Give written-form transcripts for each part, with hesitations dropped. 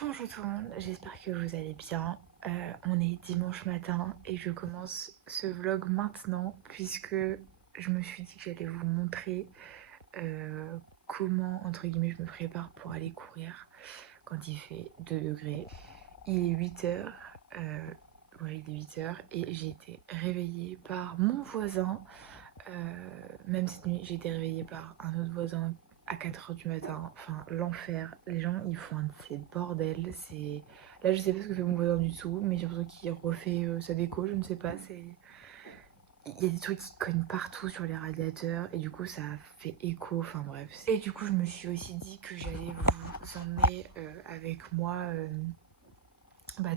Bonjour tout le monde, j'espère que vous allez bien. On est dimanche matin et je commence ce vlog maintenant puisque je me suis dit que j'allais vous montrer comment, entre guillemets, je me prépare pour aller courir quand il fait 2 degrés. Il est 8h, ouais, il est 8h et j'ai été réveillée par mon voisin. Même cette nuit, j'ai été réveillée par un autre voisin à 4h du matin. Enfin, l'enfer. Les gens, ils font un de ces bordels. C'est... Là, je sais pas ce que fait mon voisin du tout, mais j'ai l'impression qu'il refait sa déco, je ne sais pas. C'est... Il y a des trucs qui cognent partout sur les radiateurs et du coup, ça fait écho. Enfin, bref. Et du coup, je me suis aussi dit que j'allais vous emmener avec moi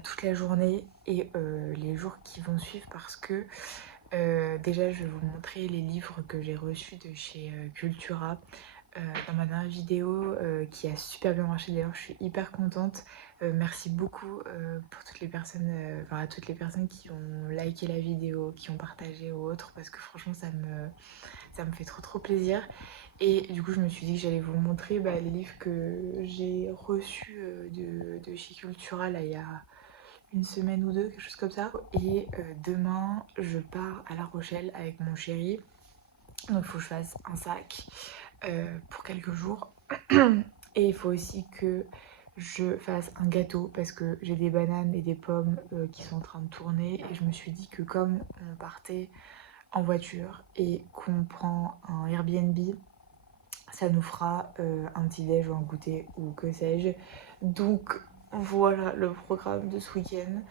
toute la journée et les jours qui vont suivre parce que déjà, je vais vous montrer les livres que j'ai reçus de chez Cultura dans ma dernière vidéo qui a super bien marché. D'ailleurs, je suis hyper contente. Merci beaucoup pour toutes les personnes, à toutes les personnes qui ont liké la vidéo, qui ont partagé ou autre, parce que franchement, ça me fait trop plaisir. Et du coup, je me suis dit que j'allais vous montrer les livres que j'ai reçus de chez Cultura là, il y a une semaine ou deux, quelque chose comme ça. Et demain, je pars à La Rochelle avec mon chéri. Donc il faut que je fasse un sac pour quelques jours. Et il faut aussi que je fasse un gâteau parce que j'ai des bananes et des pommes qui sont en train de tourner. Et je me suis dit que comme on partait en voiture et qu'on prend un Airbnb, ça nous fera un petit déj ou un goûter ou que sais-je. Donc voilà le programme de ce week-end.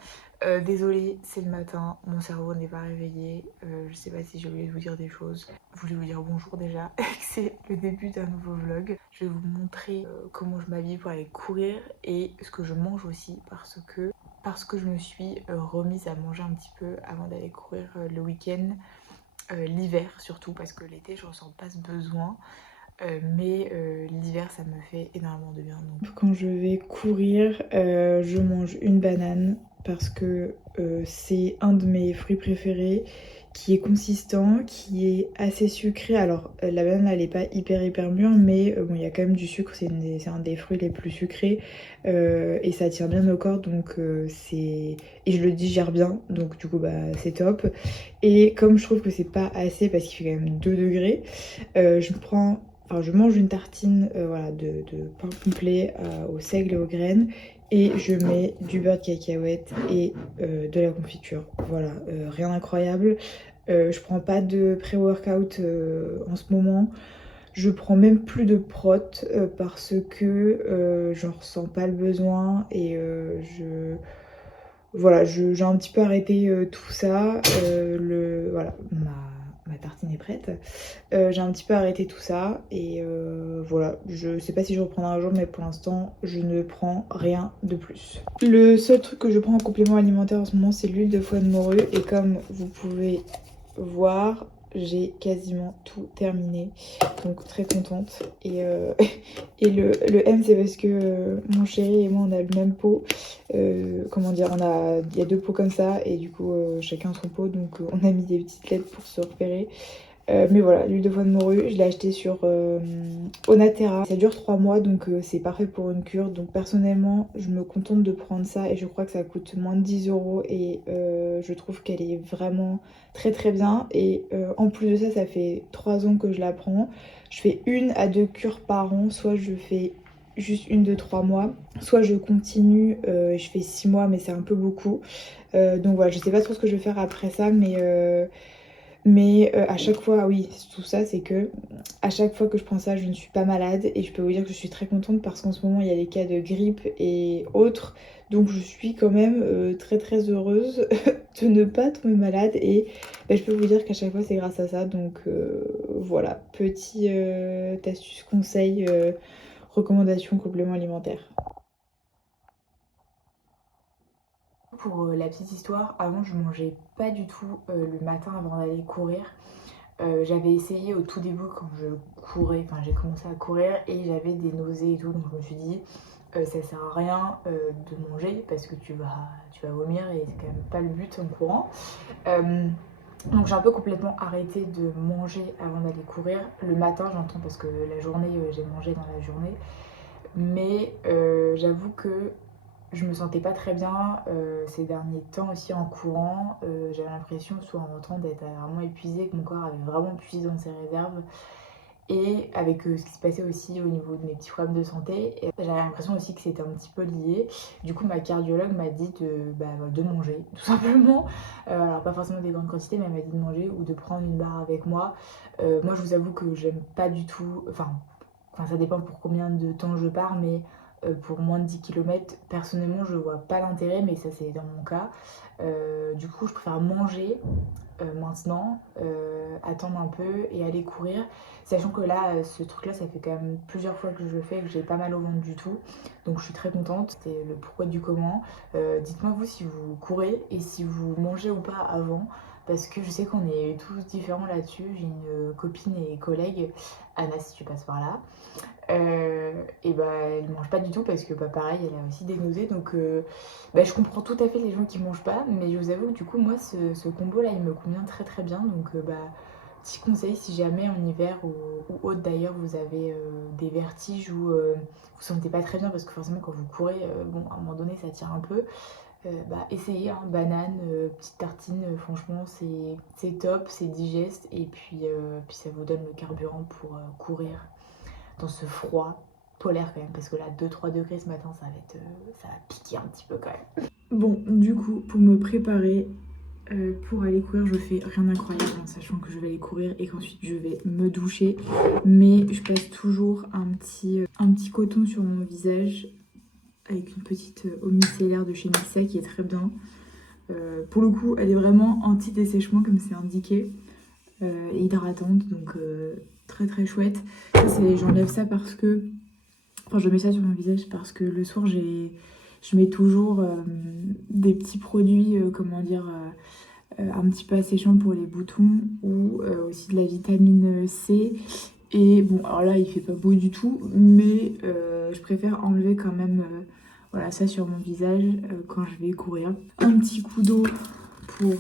Désolée, c'est le matin, mon cerveau n'est pas réveillé. Je sais pas si j'ai oublié de vous dire des choses. Je voulais vous dire bonjour déjà, c'est le début d'un nouveau vlog. Je vais vous montrer comment je m'habille pour aller courir et ce que je mange aussi parce que je me suis remise à manger un petit peu avant d'aller courir le week-end. L'hiver surtout parce que l'été je ressens pas ce besoin. Mais l'hiver ça me fait énormément de bien. Donc quand je vais courir, je mange une banane parce que c'est un de mes fruits préférés qui est consistant, qui est assez sucré. Alors la banane elle est pas hyper mûre, mais bon il y a quand même du sucre, c'est un des fruits les plus sucrés et ça tient bien au corps donc c'est... Et je le digère bien donc du coup c'est top. Et comme je trouve que c'est pas assez parce qu'il fait quand même 2 degrés, je mange une tartine de pain complet au seigle et aux graines et je mets du beurre de cacahuète et de la confiture. Voilà, rien d'incroyable. Je prends pas de pré-workout en ce moment. Je prends même plus de prot parce que j'en ressens pas le besoin et j'ai un petit peu arrêté tout ça. Voilà, ma tartine est prête. J'ai un petit peu arrêté tout ça et voilà, je sais pas si je reprendrai un jour mais pour l'instant je ne prends rien de plus. Le seul truc que je prends en complément alimentaire en ce moment c'est l'huile de foie de morue et comme vous pouvez voir j'ai quasiment tout terminé donc très contente et, et le M c'est parce que mon chéri et moi on a le même pot. Comment dire, il y a deux pots comme ça et du coup chacun son pot donc on a mis des petites lettres pour se repérer. Mais voilà, l'huile de foie de morue, je l'ai acheté sur Onaterra. Ça dure 3 mois donc c'est parfait pour une cure. Donc personnellement, je me contente de prendre ça et je crois que ça coûte moins de 10 euros et je trouve qu'elle est vraiment très bien. Et en plus de ça, ça fait 3 ans que je la prends. Je fais 1 à 2 cures par an, soit je fais juste une de 3 mois, soit je continue, je fais 6 mois mais c'est un peu beaucoup. Donc voilà, je sais pas trop ce que je vais faire après ça mais à chaque fois, oui, tout ça, c'est que à chaque fois que je prends ça, je ne suis pas malade. Et je peux vous dire que je suis très contente parce qu'en ce moment, il y a les cas de grippe et autres. Donc je suis quand même très heureuse de ne pas tomber malade. Et je peux vous dire qu'à chaque fois, c'est grâce à ça. Donc voilà, petit astuce, conseil, recommandation, complément alimentaire. Pour la petite histoire, avant je mangeais pas du tout le matin avant d'aller courir. J'avais essayé au tout début quand je courais, enfin j'ai commencé à courir et j'avais des nausées et tout, donc je me suis dit ça sert à rien de manger parce que tu vas vomir et c'est quand même pas le but en courant. Donc j'ai un peu complètement arrêté de manger avant d'aller courir. Le matin j'entends parce que la journée j'ai mangé dans la journée, mais j'avoue que je me sentais pas très bien ces derniers temps aussi en courant. J'avais l'impression, soit en rentrant, d'être vraiment épuisée, que mon corps avait vraiment épuisé dans ses réserves. Et avec ce qui se passait aussi au niveau de mes petits problèmes de santé, j'avais l'impression aussi que c'était un petit peu lié. Du coup, ma cardiologue m'a dit de manger, tout simplement. Alors, pas forcément des grandes quantités, mais elle m'a dit de manger ou de prendre une barre avec moi. Moi, je vous avoue que j'aime pas du tout. Enfin, ça dépend pour combien de temps je pars, mais pour moins de 10 km, personnellement, je vois pas l'intérêt, mais ça, c'est dans mon cas. Du coup, je préfère manger maintenant, attendre un peu et aller courir. Sachant que là, ce truc-là, ça fait quand même plusieurs fois que je le fais, que j'ai pas mal au ventre du tout. Donc je suis très contente. C'était le pourquoi du comment. Dites-moi vous si vous courez et si vous mangez ou pas avant. Parce que je sais qu'on est tous différents là-dessus. J'ai une copine et collègue, Anna si tu passes par là, et bah elle mange pas du tout parce que bah pareil elle a aussi des nausées donc bah, je comprends tout à fait les gens qui mangent pas mais je vous avoue que du coup moi ce combo là il me convient très très bien donc bah petit conseil si jamais en hiver ou autre d'ailleurs vous avez des vertiges ou vous sentez pas très bien parce que forcément quand vous courez bon à un moment donné ça tire un peu bah essayez hein, banane, petite tartine franchement c'est top, c'est digeste et puis ça vous donne le carburant pour courir dans ce froid polaire quand même, parce que là, 2-3 degrés ce matin, ça va piquer un petit peu quand même. Bon, du coup, pour me préparer pour aller courir, je fais rien d'incroyable, en sachant que je vais aller courir et qu'ensuite je vais me doucher. Mais je passe toujours un petit coton sur mon visage avec une petite eau micellaire de chez Mixa qui est très bien. Pour le coup, elle est vraiment anti-dessèchement comme c'est indiqué et hydratante, donc très très chouette. J'enlève ça parce que enfin, je mets ça sur mon visage parce que le soir, je mets toujours des petits produits, comment dire, un petit peu asséchants pour les boutons ou aussi de la vitamine C. Et bon, alors là, il fait pas beau du tout, mais je préfère enlever quand même voilà, ça sur mon visage quand je vais courir. Un petit coup d'eau pour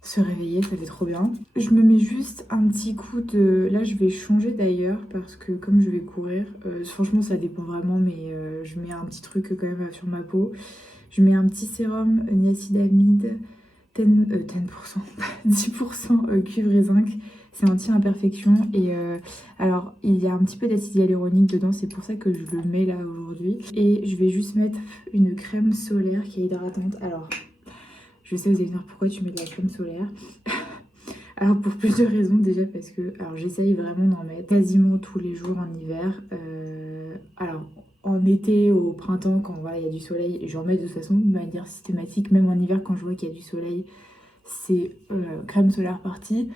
se réveiller, ça fait trop bien. Je me mets juste un petit coup de... Là, je vais changer d'ailleurs parce que comme je vais courir, franchement, ça dépend vraiment, mais je mets un petit truc quand même sur ma peau. Je mets un petit sérum niacinamide, 10%, 10% cuivre et zinc. C'est anti-imperfection et alors il y a un petit peu d'acide hyaluronique dedans, c'est pour ça que je le mets là aujourd'hui. Et je vais juste mettre une crème solaire qui est hydratante. Alors je sais, vous allez me dire pourquoi tu mets de la crème solaire. Alors pour plusieurs raisons, déjà parce que alors j'essaye vraiment d'en mettre quasiment tous les jours en hiver. Alors en été, au printemps, quand voilà, il y a du soleil, j'en mets de toute façon de manière systématique. Même en hiver, quand je vois qu'il y a du soleil, c'est crème solaire partie.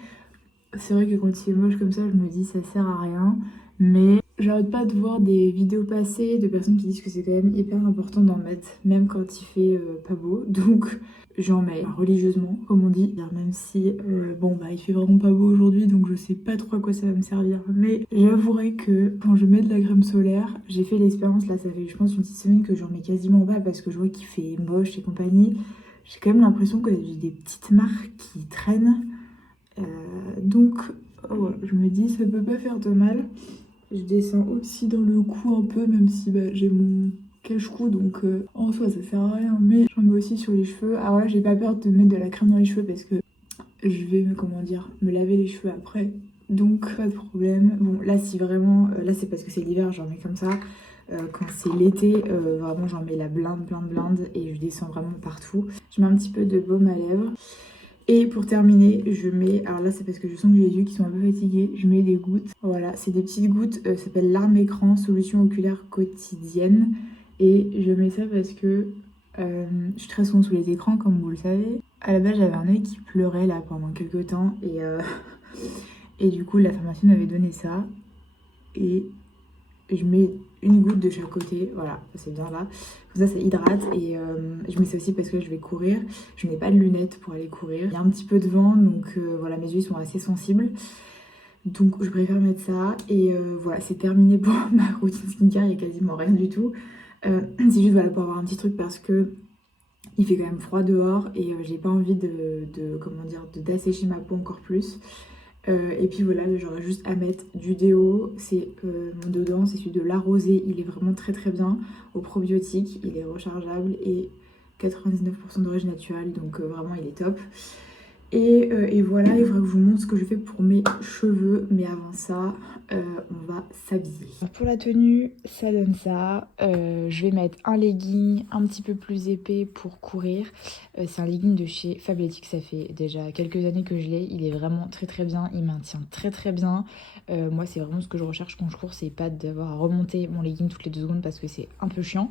C'est vrai que quand il fait moche comme ça, je me dis ça sert à rien. Mais j'arrête pas de voir des vidéos passées de personnes qui disent que c'est quand même hyper important d'en mettre, même quand il fait pas beau. Donc j'en mets religieusement, comme on dit. Même si, bon bah il fait vraiment pas beau aujourd'hui, donc je sais pas trop à quoi ça va me servir. Mais j'avouerai que quand je mets de la crème solaire, j'ai fait l'expérience, là ça fait je pense une petite semaine que j'en mets quasiment pas parce que je vois qu'il fait moche et compagnie. J'ai quand même l'impression que j'ai des petites marques qui traînent. Donc voilà, je me dis ça peut pas faire de mal. Je descends aussi dans le cou un peu, même si bah, j'ai mon cache-cou, donc en soi ça sert à rien. Mais j'en mets aussi sur les cheveux. Alors là, j'ai pas peur de mettre de la crème dans les cheveux parce que je vais comment dire, me laver les cheveux après. Donc pas de problème. Bon là si vraiment, là c'est parce que c'est l'hiver, j'en mets comme ça. Quand c'est l'été, vraiment j'en mets la blinde et je descends vraiment partout. Je mets un petit peu de baume à lèvres. Et pour terminer, je mets, alors là c'est parce que je sens que j'ai les yeux qui sont un peu fatigués, je mets des gouttes. Voilà, c'est des petites gouttes, ça s'appelle Larme Écran, solution oculaire quotidienne. Et je mets ça parce que je suis très souvent sous les écrans, comme vous le savez. À la base, j'avais un œil qui pleurait là pendant quelques temps et du coup, la pharmacienne m'avait donné ça. Et je mets une goutte de chaque côté, voilà, c'est bien là. Comme ça hydrate et je mets ça aussi parce que je vais courir. Je n'ai pas de lunettes pour aller courir. Il y a un petit peu de vent, donc voilà, mes yeux sont assez sensibles. Donc je préfère mettre ça et voilà, c'est terminé pour ma routine skincare, il n'y a quasiment rien du tout. C'est juste voilà, pour avoir un petit truc parce que il fait quand même froid dehors et j'ai pas envie comment dire, d'assécher ma peau encore plus. Et puis voilà, j'aurais juste à mettre du déo. C'est mon dedans, c'est celui de La Rosée. Il est vraiment très très bien au probiotique. Il est rechargeable et 99% d'origine naturelle. Donc vraiment, il est top. Et voilà, il faudrait que je vous montre ce que je fais pour mes cheveux. Mais avant ça, on va s'habiller. Pour la tenue, ça donne ça. Je vais mettre un legging un petit peu plus épais pour courir. C'est un legging de chez Fabletics. Ça fait déjà quelques années que je l'ai. Il est vraiment très très bien. Il maintient très très bien. Moi, c'est vraiment ce que je recherche quand je cours. C'est pas d'avoir à remonter mon legging toutes les 2 secondes parce que c'est un peu chiant.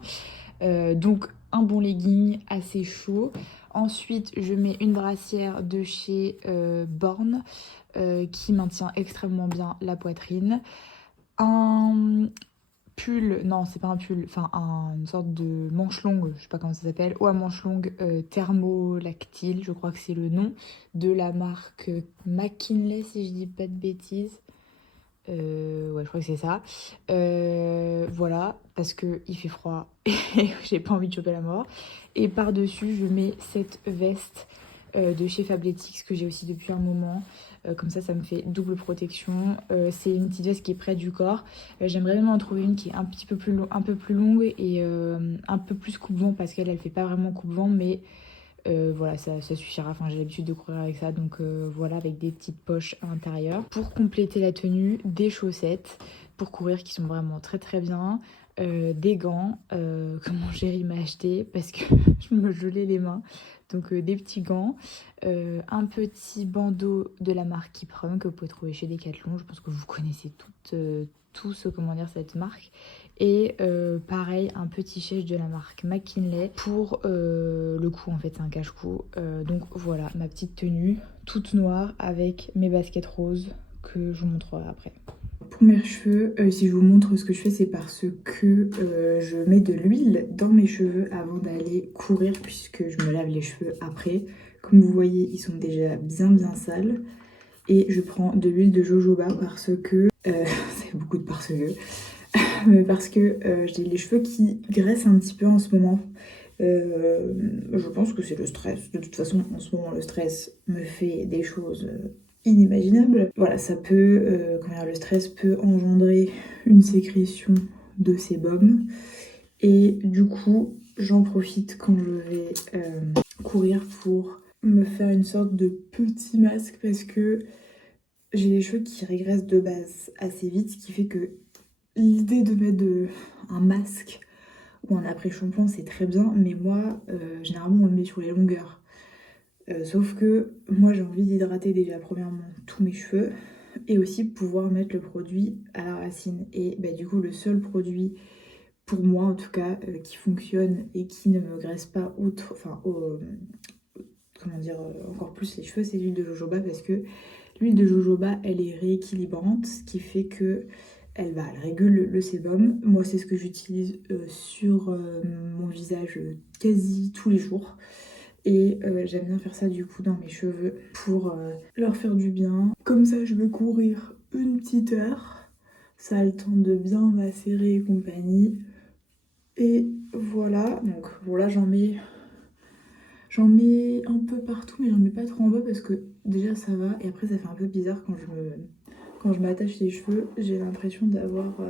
Donc un bon legging assez chaud. Ensuite, je mets une brassière de chez Born qui maintient extrêmement bien la poitrine. Un pull, non c'est pas un pull, enfin une sorte de manche longue, je sais pas comment ça s'appelle, ou un manche longue thermolactyle, je crois que c'est le nom, de la marque McKinley si je dis pas de bêtises. Ouais, je crois que c'est ça. Voilà, parce que il fait froid et j'ai pas envie de choper la mort. Et par-dessus, je mets cette veste de chez Fabletics que j'ai aussi depuis un moment. Comme ça me fait double protection. C'est une petite veste qui est près du corps. J'aimerais vraiment en trouver une qui est un petit peu plus, un peu plus longue et un peu plus coupe-vent parce qu'elle fait pas vraiment coupe-vent, mais voilà, ça suffira. Enfin, j'ai l'habitude de courir avec ça, donc voilà, avec des petites poches à l'intérieur. Pour compléter la tenue, des chaussettes pour courir qui sont vraiment très très bien. Des gants que mon chéri m'a acheté parce que je me gelais les mains. Donc des petits gants, un petit bandeau de la marque Kiprum que vous pouvez trouver chez Decathlon. Je pense que vous connaissez tous comment dire cette marque. Et pareil, un petit chèche de la marque McKinley pour le cou, en fait c'est un cache-cou. Donc voilà ma petite tenue toute noire avec mes baskets roses que je vous montrerai après. Pour mes cheveux, si je vous montre ce que je fais, c'est parce que je mets de l'huile dans mes cheveux avant d'aller courir puisque je me lave les cheveux après. Comme vous voyez, ils sont déjà bien sales. Et je prends de l'huile de jojoba parce que... c'est beaucoup de parce que... mais parce que j'ai les cheveux qui graissent un petit peu en ce moment. Je pense que c'est le stress. De toute façon, en ce moment, le stress me fait des choses inimaginables. Voilà, ça peut, comment dire, le stress peut engendrer une sécrétion de sébum. Et du coup, j'en profite quand je vais courir pour me faire une sorte de petit masque parce que j'ai les cheveux qui régressent de base assez vite, ce qui fait que l'idée de mettre un masque ou un après-shampoing, c'est très bien, mais moi, généralement, on le met sur les longueurs. Sauf que moi, j'ai envie d'hydrater déjà, premièrement, tous mes cheveux et aussi pouvoir mettre le produit à la racine. Et bah, du coup, le seul produit, pour moi en tout cas, qui fonctionne et qui ne me graisse pas outre, enfin, comment dire, encore plus les cheveux, c'est l'huile de jojoba parce que l'huile de jojoba, elle est rééquilibrante, ce qui fait que elle régule le sébum. Moi, c'est ce que j'utilise sur mon visage quasi tous les jours. Et j'aime bien faire ça du coup dans mes cheveux pour leur faire du bien. Comme ça, je vais courir une petite heure. Ça a le temps de bien macérer et compagnie. Et voilà, donc voilà, J'en mets un peu partout, mais j'en mets pas trop en bas parce que déjà ça va. Et après, ça fait un peu bizarre quand je m'attache les cheveux. J'ai l'impression d'avoir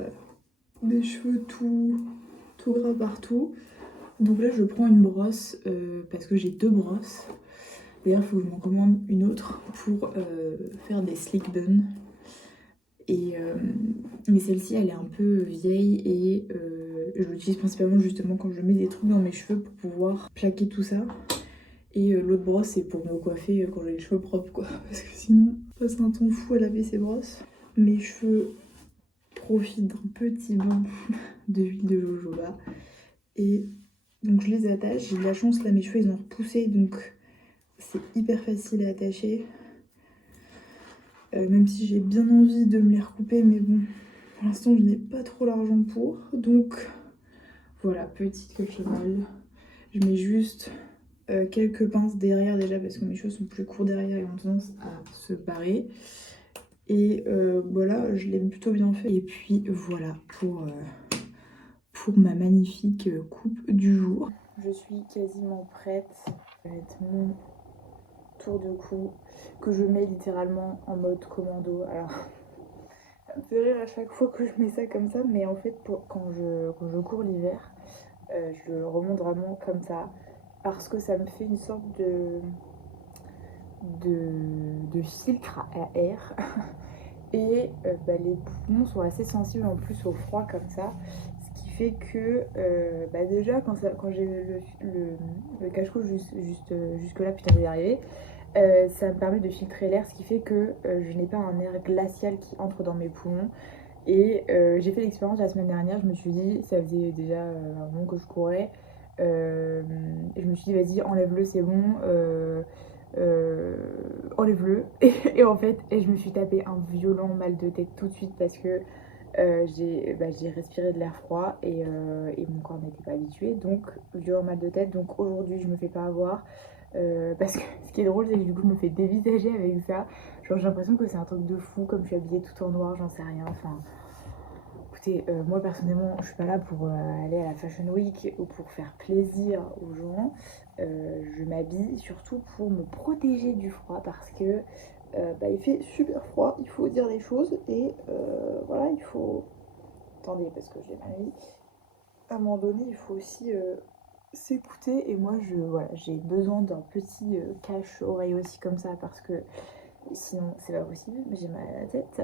des cheveux tout gras partout. Donc là, je prends une brosse parce que j'ai 2 brosses. D'ailleurs, il faut que je m'en commande une autre pour faire des slick buns. Mais celle-ci, elle est un peu vieille et je l'utilise principalement justement quand je mets des trucs dans mes cheveux pour pouvoir plaquer tout ça. Et l'autre brosse, c'est pour me coiffer quand j'ai les cheveux propres, quoi. Parce que sinon, je passe un temps fou à laver ces brosses. Mes cheveux profitent d'un petit bain de huile de jojoba. Et donc, je les attache. J'ai de la chance, là, mes cheveux, ils ont repoussé. Donc, c'est hyper facile à attacher. Même si j'ai bien envie de me les recouper. Mais bon, pour l'instant, je n'ai pas trop l'argent pour. Donc, voilà, petite queue de cheval. Je mets juste quelques pinces derrière déjà parce que mes cheveux sont plus courts derrière et ont tendance à se parer. Et voilà, je l'ai plutôt bien fait. Et puis voilà pour ma magnifique coupe du jour. Je suis quasiment prête. Je vais mettre mon tour de cou que je mets littéralement en mode commando. Alors ça me fait rire à chaque fois que je mets ça comme ça, mais en fait quand je cours l'hiver, je le remonte vraiment comme ça parce que ça me fait une sorte de filtre à air. Et les poumons sont assez sensibles en plus au froid comme ça, ce qui fait que déjà quand j'ai le cache-cou jusque là, putain je vais y arriver, ça me permet de filtrer l'air, ce qui fait que je n'ai pas un air glacial qui entre dans mes poumons. Et j'ai fait l'expérience la semaine dernière, je me suis dit, ça faisait déjà un moment que je courais, je me suis dit vas-y enlève-le, c'est bon, enlève-le. Et en fait, je me suis tapé un violent mal de tête tout de suite parce que j'ai respiré de l'air froid et mon corps n'était pas habitué, donc violent mal de tête. Donc aujourd'hui je me fais pas avoir parce que ce qui est drôle c'est que du coup je me fais dévisager avec ça, genre j'ai l'impression que c'est un truc de fou comme je suis habillée tout en noir, j'en sais rien. Enfin écoutez, moi personnellement je suis pas là pour aller à la Fashion Week ou pour faire plaisir aux gens. Je m'habille surtout pour me protéger du froid parce que il fait super froid, il faut dire les choses. Et voilà, il faut... Attendez, parce que j'ai mal mis. À un moment donné, il faut aussi s'écouter. Et moi, j'ai besoin d'un petit cache-oreille aussi comme ça parce que sinon, c'est pas possible. J'ai mal à la tête.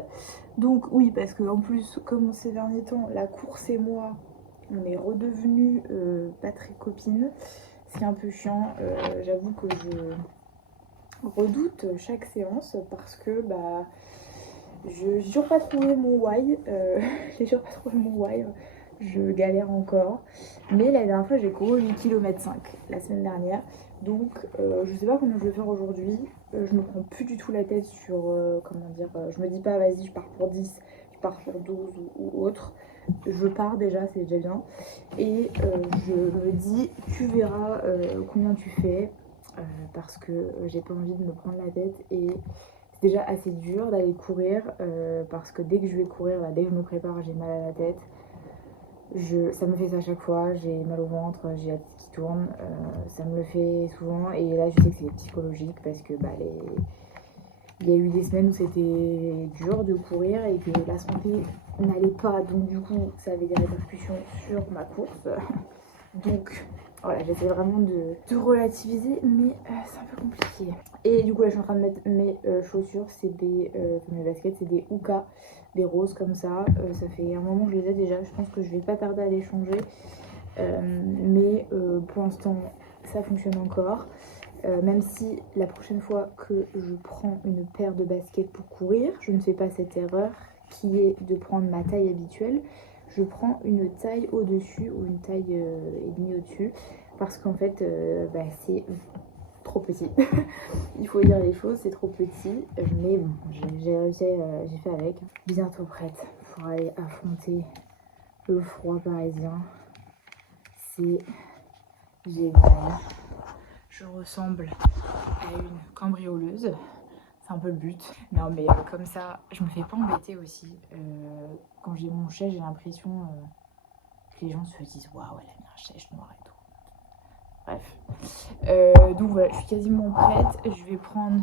Donc oui, parce que en plus, comme ces derniers temps, la course et moi, on est redevenus pas très copines. C'est un peu chiant. J'avoue que je redoute chaque séance parce que j'ai toujours pas trouvé mon why. J'ai toujours pas trouvé mon why. Je galère encore. Mais la dernière fois j'ai couru 8,5 km la semaine dernière. Donc je sais pas comment je vais faire aujourd'hui. Je me prends plus du tout la tête sur comment dire. Je me dis pas vas-y je pars pour 10, je pars pour 12 ou autre. Je pars déjà, c'est déjà bien. Et je me dis tu verras combien tu fais. Parce que j'ai pas envie de me prendre la tête et c'est déjà assez dur d'aller courir parce que dès que je vais courir, dès que je me prépare, j'ai mal à la tête. Ça me fait ça à chaque fois, j'ai mal au ventre, j'ai la tête qui tourne, ça me le fait souvent. Et là je sais que c'est psychologique parce que il y a eu des semaines où c'était dur de courir et que la santé n'allait pas, donc du coup ça avait des répercussions sur ma course. Donc voilà, j'essaie vraiment de relativiser, mais c'est un peu compliqué. Et du coup là je suis en train de mettre mes chaussures, c'est mes baskets, c'est des Hoka, des roses comme ça. Ça fait un moment que je les ai déjà, je pense que je vais pas tarder à les changer. Mais pour l'instant ça fonctionne encore. Même si la prochaine fois que je prends une paire de baskets pour courir, je ne fais pas cette erreur qui est de prendre ma taille habituelle. Je prends une taille au-dessus ou une taille et demie au-dessus parce qu'en fait c'est trop petit. Il faut dire les choses, c'est trop petit, mais bon, j'ai réussi, j'ai fait avec. Bientôt prête pour aller affronter le froid parisien. C'est génial. Je ressemble à une cambrioleuse. C'est un peu le but. Non mais comme ça, je me fais pas embêter aussi. Quand j'ai mon chèche, j'ai l'impression que les gens se disent waouh, elle a mis un chèche noir et tout. Bref. Donc voilà, je suis quasiment prête. Je vais prendre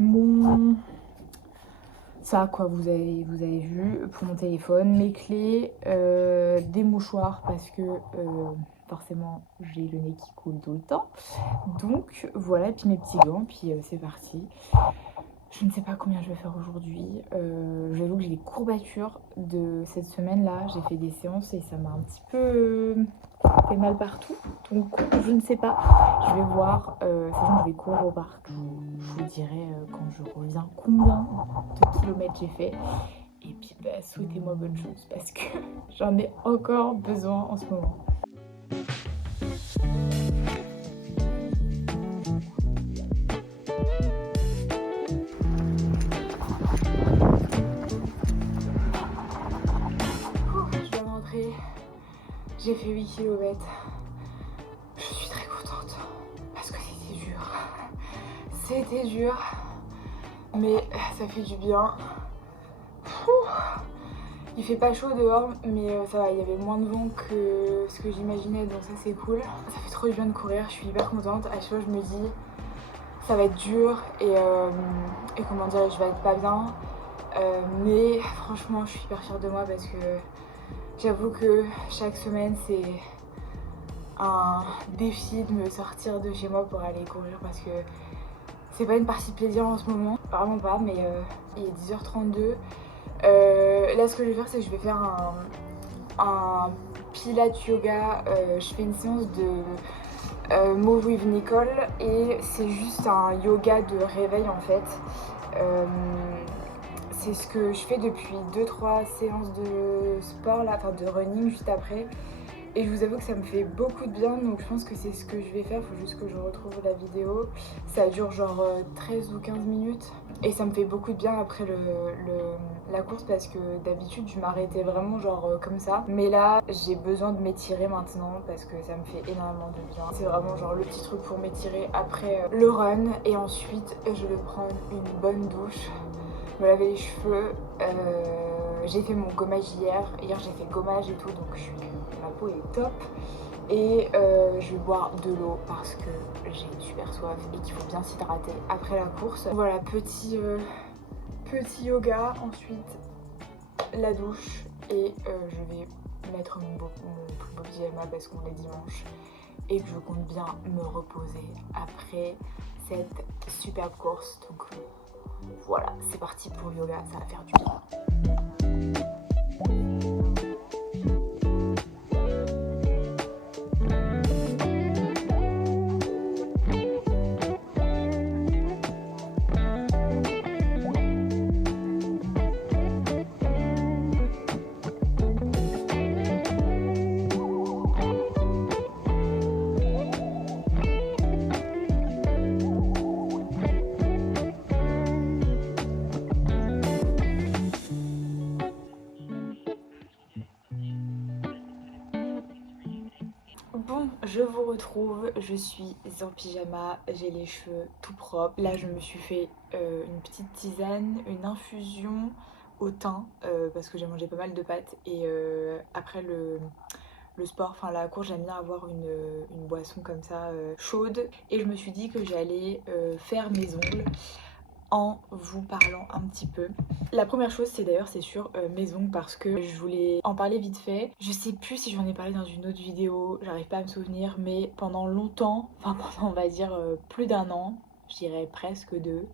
mon... ça quoi, vous avez vu, pour mon téléphone, mes clés, des mouchoirs parce que... forcément j'ai le nez qui coule tout le temps, donc voilà, et puis mes petits gants, puis c'est parti. Je ne sais pas combien je vais faire aujourd'hui. J'avoue que j'ai des courbatures de cette semaine là, j'ai fait des séances et ça m'a un petit peu fait mal partout, donc je ne sais pas, je vais voir. Sachant que je vais courir au parc, je vous dirai quand je reviens combien de kilomètres j'ai fait. Et puis souhaitez-moi bonne chance parce que j'en ai encore besoin en ce moment. Je viens de rentrer, j'ai fait 8 km. Je suis très contente parce que c'était dur. C'était dur, mais ça fait du bien. Il fait pas chaud dehors, mais ça va, il y avait moins de vent que ce que j'imaginais, donc ça c'est cool. Ça fait trop du bien de courir, je suis hyper contente. À chaque fois je me dis, ça va être dur et comment dire, je vais être pas bien. Mais franchement, je suis hyper fière de moi parce que j'avoue que chaque semaine, c'est un défi de me sortir de chez moi pour aller courir parce que c'est pas une partie de plaisir en ce moment, vraiment pas, mais il est 10h32. Là, ce que je vais faire, c'est que je vais faire un Pilates yoga. Je fais une séance de Move with Nicole et c'est juste un yoga de réveil en fait. C'est ce que je fais depuis 2-3 séances de sport là, enfin de running juste après. Et je vous avoue que ça me fait beaucoup de bien, donc je pense que c'est ce que je vais faire. Faut juste que je retrouve la vidéo. Ça dure genre 13 ou 15 minutes. Et ça me fait beaucoup de bien après la course parce que d'habitude je m'arrêtais vraiment genre comme ça. Mais là j'ai besoin de m'étirer maintenant parce que ça me fait énormément de bien. C'est vraiment genre le petit truc pour m'étirer après le run. Et ensuite je vais prendre une bonne douche, me laver les cheveux. J'ai fait mon gommage hier j'ai fait le gommage et tout, donc ma peau est top. Et je vais boire de l'eau parce que j'ai super soif et qu'il faut bien s'hydrater après la course. Voilà, petit yoga, ensuite la douche et je vais mettre mon plus beau pyjama parce qu'on est dimanche et que je compte bien me reposer après cette superbe course. Donc voilà, c'est parti pour le yoga, ça va faire du bien. Bon, je vous retrouve, je suis en pyjama, j'ai les cheveux tout propres. Là, je me suis fait une petite tisane, une infusion au thym parce que j'ai mangé pas mal de pâtes et après le sport, enfin la course, j'aime bien avoir une boisson comme ça chaude et je me suis dit que j'allais faire mes ongles en vous parlant un petit peu. La première chose c'est d'ailleurs c'est sur mes ongles parce que je voulais en parler vite fait. Je sais plus si j'en ai parlé dans une autre vidéo, j'arrive pas à me souvenir, mais pendant longtemps, enfin pendant on va dire plus d'un an, je dirais presque deux,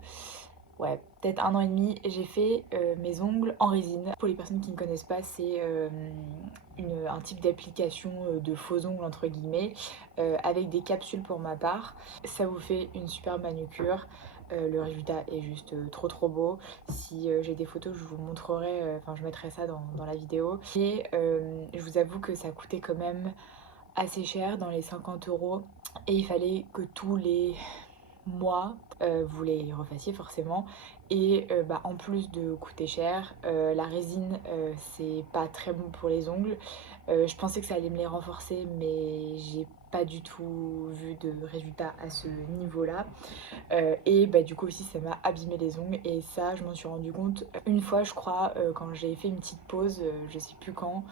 ouais peut-être un an et demi, j'ai fait mes ongles en résine. Pour les personnes qui ne connaissent pas, c'est un type d'application de faux ongles entre guillemets avec des capsules pour ma part. Ça vous fait une super manucure. Le résultat est juste trop beau. Si j'ai des photos, je vous montrerai, enfin je mettrai ça dans la vidéo. Et je vous avoue que ça coûtait quand même assez cher, dans les 50 € et il fallait que tous les mois vous les refassiez forcément. Et en plus de coûter cher, la résine c'est pas très bon pour les ongles. Je pensais que ça allait me les renforcer, mais j'ai pas du tout vu de résultat à ce niveau là. Et du coup aussi ça m'a abîmé les ongles et ça je m'en suis rendu compte une fois je crois quand j'ai fait une petite pause, je sais plus quand,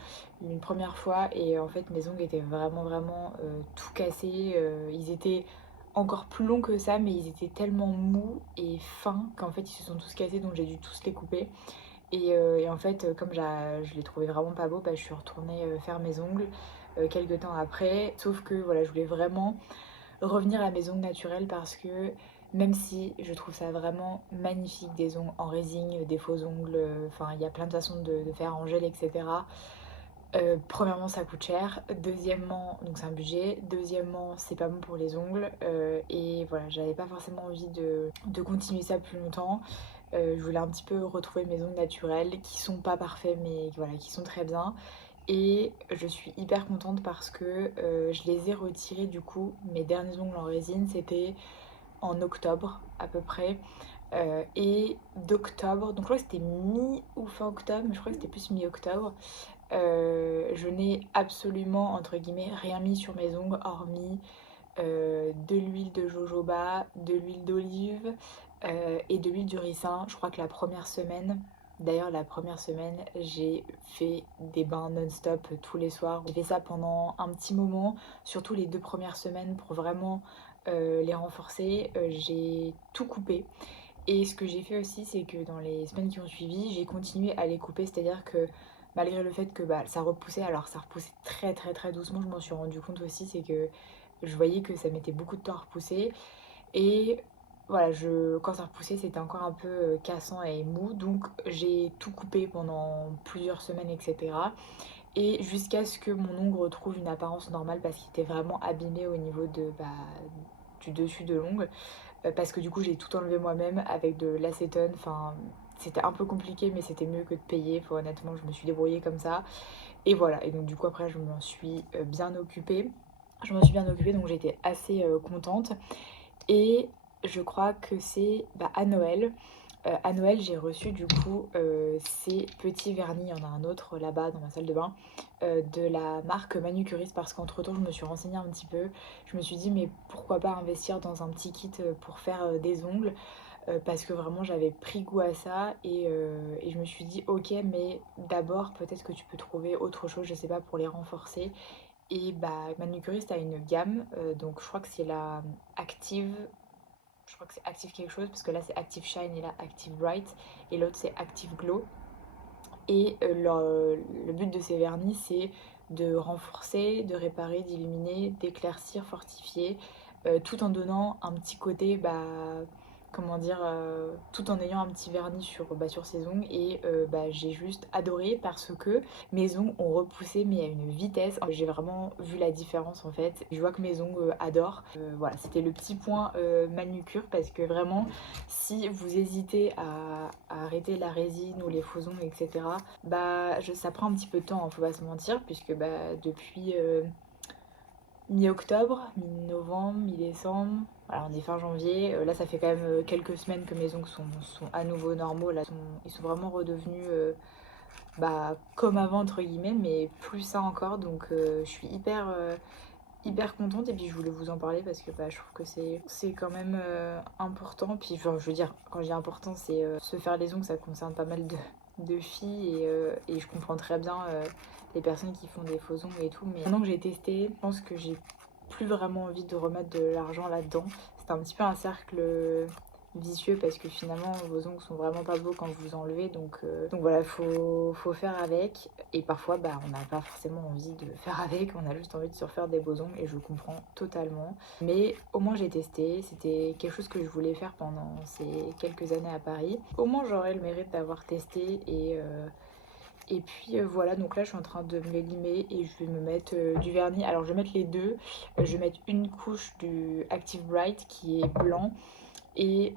une première fois, et en fait mes ongles étaient vraiment tout cassés, ils étaient encore plus longs que ça mais ils étaient tellement mous et fins qu'en fait ils se sont tous cassés, donc j'ai dû tous les couper. Et en fait comme je les trouvais vraiment pas beaux, je suis retournée faire mes ongles quelques temps après, sauf que voilà je voulais vraiment revenir à mes ongles naturels parce que même si je trouve ça vraiment magnifique des ongles en résine, des faux ongles, enfin il y a plein de façons de faire en gel etc. Premièrement ça coûte cher, deuxièmement donc c'est un budget, deuxièmement c'est pas bon pour les ongles et voilà j'avais pas forcément envie de continuer ça plus longtemps. Je voulais un petit peu retrouver mes ongles naturels qui sont pas parfaits mais voilà qui sont très bien. Et je suis hyper contente parce que je les ai retirés du coup. Mes derniers ongles en résine c'était en octobre à peu près. Et d'octobre, donc je crois que c'était mi ou fin octobre, mais je crois que c'était plus mi-octobre. Je n'ai absolument entre guillemets rien mis sur mes ongles hormis de l'huile de jojoba, de l'huile d'olive et de l'huile du ricin. Je crois que la première semaine, d'ailleurs la première semaine, j'ai fait des bains non-stop tous les soirs. J'ai fait ça pendant un petit moment, surtout les 2 premières semaines pour vraiment les renforcer, j'ai tout coupé. Et ce que j'ai fait aussi, c'est que dans les semaines qui ont suivi, j'ai continué à les couper, c'est-à-dire que malgré le fait que ça repoussait, alors ça repoussait très très très doucement, je m'en suis rendu compte aussi, c'est que je voyais que ça mettait beaucoup de temps à repousser. Et voilà, quand ça repoussait, c'était encore un peu cassant et mou, donc j'ai tout coupé pendant plusieurs semaines, etc. Et jusqu'à ce que mon ongle retrouve une apparence normale parce qu'il était vraiment abîmé au niveau du dessus de l'ongle. Parce que du coup j'ai tout enlevé moi-même avec de l'acétone, enfin c'était un peu compliqué mais c'était mieux que de payer, faut, honnêtement je me suis débrouillée comme ça. Et voilà, et donc du coup après je m'en suis bien occupée. Donc j'étais assez contente. Et je crois que c'est à Noël. À Noël, j'ai reçu du coup ces petits vernis, il y en a un autre là-bas dans ma salle de bain, de la marque Manucuriste parce qu'entre temps je me suis renseignée un petit peu. Je me suis dit mais pourquoi pas investir dans un petit kit pour faire des ongles parce que vraiment j'avais pris goût à ça et je me suis dit ok mais d'abord peut-être que tu peux trouver autre chose, je sais pas, pour les renforcer. Et Manucuriste a une gamme, donc je crois que c'est la Active, je crois que c'est Active quelque chose, parce que là c'est Active Shine et là Active Bright, et l'autre c'est Active Glow. Et le but de ces vernis, c'est de renforcer, de réparer, d'illuminer, d'éclaircir, fortifier, tout en donnant un petit côté, comment dire, tout en ayant un petit vernis sur ses ongles. Et j'ai juste adoré parce que mes ongles ont repoussé, mais à une vitesse. J'ai vraiment vu la différence en fait. Je vois que mes ongles adorent. Voilà, c'était le petit point manucure parce que vraiment, si vous hésitez à arrêter la résine ou les faux ongles, etc., ça prend un petit peu de temps, hein, faut pas se mentir, puisque depuis mi-octobre, mi-novembre, mi-décembre, voilà, on est fin janvier, là ça fait quand même quelques semaines que mes ongles sont à nouveau normaux, là ils sont vraiment redevenus comme avant entre guillemets, mais plus ça encore, donc je suis hyper contente. Et puis je voulais vous en parler parce que je trouve que c'est quand même important. Puis enfin, je veux dire, quand je dis important, c'est se faire les ongles, ça concerne pas mal de filles et je comprends très bien les personnes qui font des faux ongles et tout. Mais maintenant que j'ai testé, je pense que j'ai plus vraiment envie de remettre de l'argent là-dedans. C'est un petit peu un cercle vicieux parce que finalement vos ongles sont vraiment pas beaux quand vous enlevez, donc voilà, faut faire avec. Et parfois on n'a pas forcément envie de faire avec, on a juste envie de se refaire des beaux ongles et je comprends totalement, mais au moins j'ai testé, c'était quelque chose que je voulais faire pendant ces quelques années à Paris. Au moins j'aurais le mérite d'avoir testé et puis voilà, donc là je suis en train de me les limer et je vais me mettre du vernis. Alors je vais mettre les deux, je vais mettre une couche du Active Bright qui est blanc et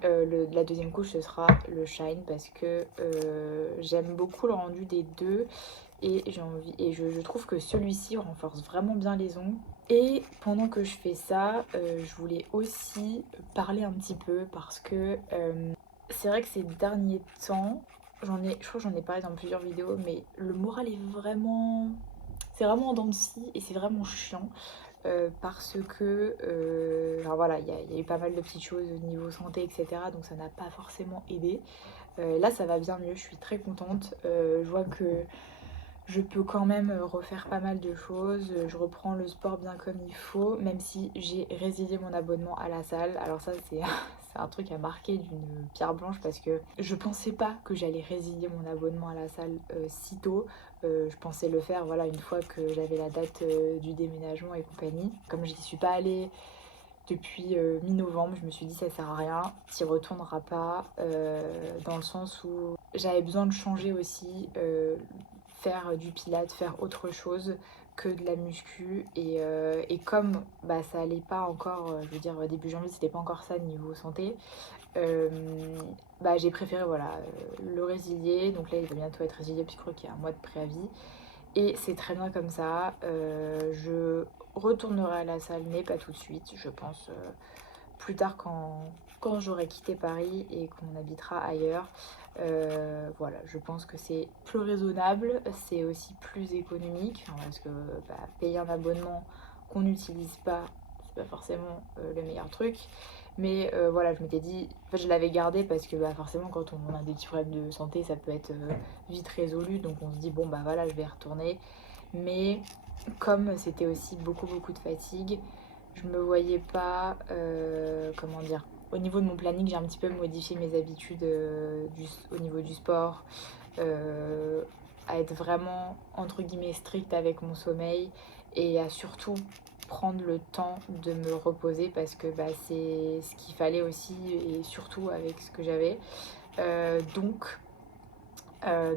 la deuxième couche ce sera le Shine parce que j'aime beaucoup le rendu des deux et j'ai envie, et je trouve que celui-ci renforce vraiment bien les ongles. Et pendant que je fais ça, je voulais aussi parler un petit peu parce que c'est vrai que ces derniers temps, je crois que j'en ai parlé dans plusieurs vidéos, mais le moral est vraiment, c'est vraiment en dents de scie et c'est vraiment chiant. Parce que voilà, il y a eu pas mal de petites choses au niveau santé, etc. Donc ça n'a pas forcément aidé. Là, ça va bien mieux, je suis très contente. Je vois que je peux quand même refaire pas mal de choses. Je reprends le sport bien comme il faut, même si j'ai résilié mon abonnement à la salle. Alors ça, c'est c'est un truc à marquer d'une pierre blanche parce que je pensais pas que j'allais résilier mon abonnement à la salle si tôt. Je pensais le faire voilà une fois que j'avais la date du déménagement et compagnie. Comme je n'y suis pas allée depuis mi-novembre, je me suis dit ça sert à rien, t'y retourneras pas, dans le sens où j'avais besoin de changer aussi, faire du pilates, faire autre chose que de la muscu et comme ça allait pas encore, je veux dire début janvier c'était pas encore ça niveau santé, euh, j'ai préféré voilà le résilier, donc là il va bientôt être résilié puisque je crois qu'il y a un mois de préavis et c'est très bien comme ça. Je retournerai à la salle mais pas tout de suite, je pense plus tard quand j'aurai quitté Paris et qu'on habitera ailleurs. Voilà, je pense que c'est plus raisonnable, c'est aussi plus économique, enfin, parce que payer un abonnement qu'on n'utilise pas, c'est pas forcément le meilleur truc. Mais voilà, je m'étais dit, en fait, je l'avais gardé parce que forcément quand on a des petits problèmes de santé, ça peut être vite résolu. Donc on se dit, bon voilà, je vais y retourner. Mais comme c'était aussi beaucoup de fatigue, Je me voyais pas, comment dire, au niveau de mon planning, j'ai un petit peu modifié mes habitudes au niveau du sport, à être vraiment entre guillemets stricte avec mon sommeil et à surtout prendre le temps de me reposer parce que bah, c'est ce qu'il fallait aussi et surtout avec ce que j'avais. Euh, donc,